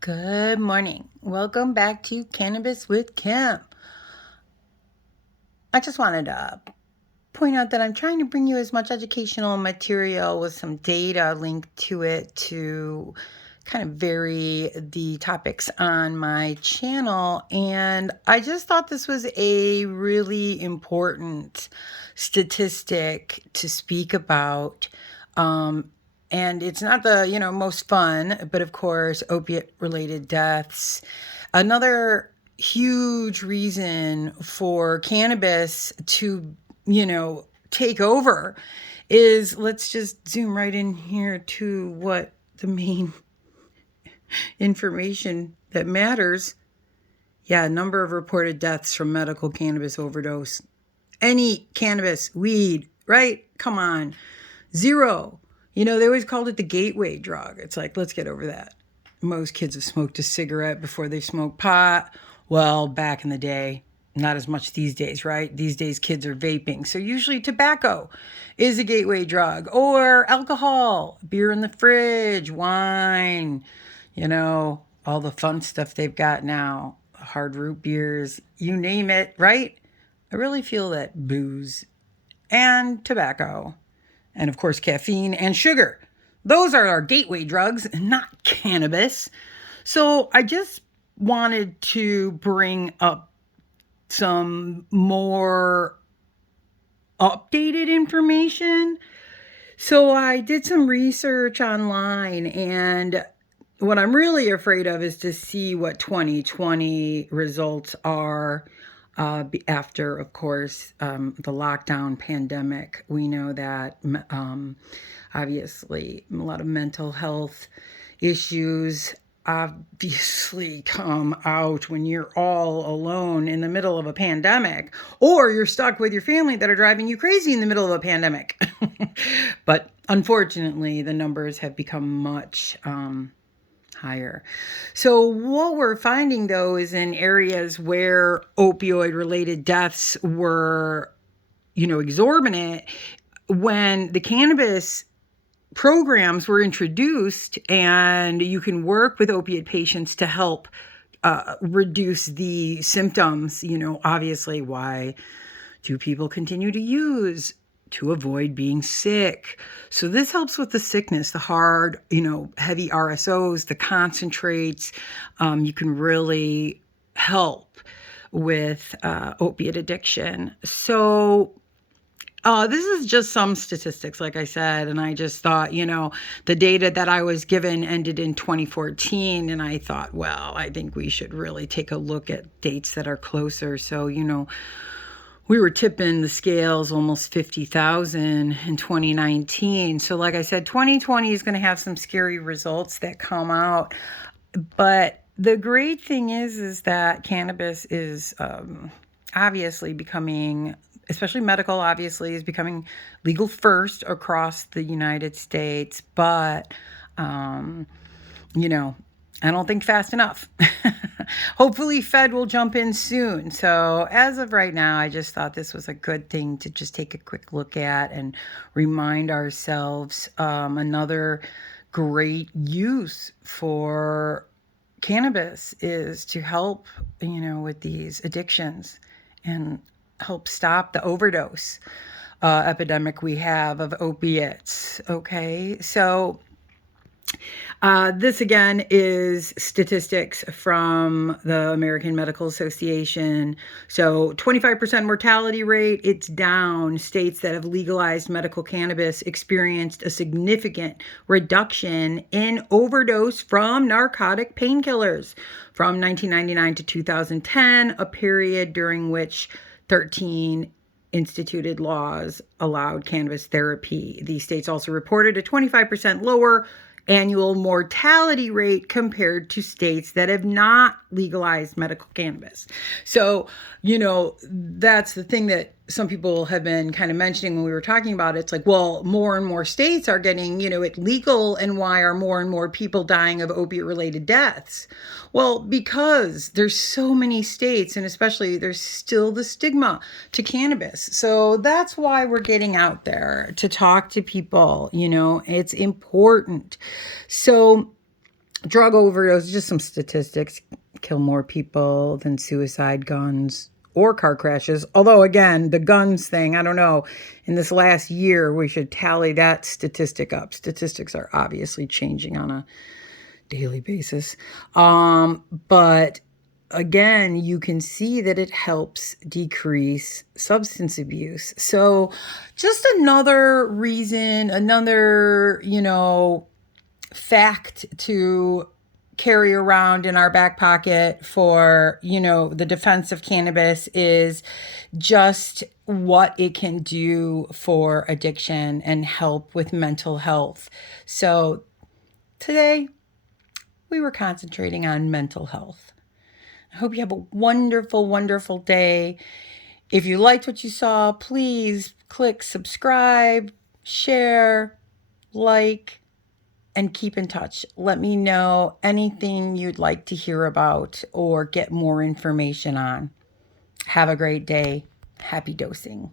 Good morning. Welcome back to Cannabis with Kim. I just wanted to point out that I'm trying to bring you as much educational material with some data linked to it to kind of vary the topics on my channel. And I just thought this was a really important statistic to speak about. And it's not the most fun, but of course opiate related deaths. Another huge reason for cannabis to take over is, let's just zoom right in here to what the main information that matters. Yeah, number of reported deaths from medical cannabis overdose. Any cannabis, weed, right? Come on. Zero. They always called it the gateway drug. It's like, let's get over that. Most kids have smoked a cigarette before they smoked pot. Well, back in the day, not as much these days, right? These days, kids are vaping. So usually tobacco is a gateway drug, or alcohol, beer in the fridge, wine, all the fun stuff they've got now, hard root beers, you name it, right? I really feel that booze and tobacco, and of course caffeine and sugar, those are our gateway drugs, not cannabis. So I just wanted to bring up some more updated information. So I did some research online, and what I'm really afraid of is to see what 2020 results are after, of course, the lockdown pandemic. We know that obviously a lot of mental health issues obviously come out when you're all alone in the middle of a pandemic, or you're stuck with your family that are driving you crazy in the middle of a pandemic. But unfortunately, the numbers have become much higher. So what we're finding, though, is in areas where opioid related deaths were, exorbitant, when the cannabis programs were introduced, and you can work with opiate patients to help reduce the symptoms. Obviously, why do people continue to use? To avoid being sick. So this helps with the sickness, the hard, heavy RSOs, the concentrates. You can really help with opiate addiction. So this is just some statistics, like I said, and I just thought, the data that I was given ended in 2014, and I thought, well, I think we should really take a look at dates that are closer. So, we were tipping the scales almost 50,000 in 2019. So like I said, 2020 is going to have some scary results that come out. But the great thing is that cannabis is obviously becoming, especially medical, obviously, is becoming legal first across the United States. But, I don't think fast enough. Hopefully Fed will jump in soon. So as of right now, I just thought this was a good thing to just take a quick look at and remind ourselves. Another great use for cannabis is to help, with these addictions and help stop the overdose epidemic we have of opiates. Okay, so this again is statistics from the American Medical Association. So 25% mortality rate, it's down. States that have legalized medical cannabis experienced a significant reduction in overdose from narcotic painkillers from 1999 to 2010, a period during which 13 instituted laws allowed cannabis therapy. These states also reported a 25% lower annual mortality rate compared to states that have not legalized medical cannabis. So, that's the thing that some people have been kind of mentioning when we were talking about it. It's like, well, more and more states are getting, it legal, and why are more and more people dying of opiate related deaths? Well, because there's so many states, and especially there's still the stigma to cannabis. So that's why we're getting out there to talk to people. It's important. So Drug overdose, just some statistics, kill more people than suicide, guns, or car crashes. Although, again, the guns thing, I don't know. In this last year, we should tally that statistic up. Statistics are obviously changing on a daily basis. But again, you can see that it helps decrease substance abuse. So just another reason, another, fact to carry around in our back pocket for, the defense of cannabis is just what it can do for addiction and help with mental health. So today we were concentrating on mental health. I hope you have a wonderful, wonderful day. If you liked what you saw, please click subscribe, share, like, and keep in touch. Let me know anything you'd like to hear about or get more information on. Have a great day. Happy dosing.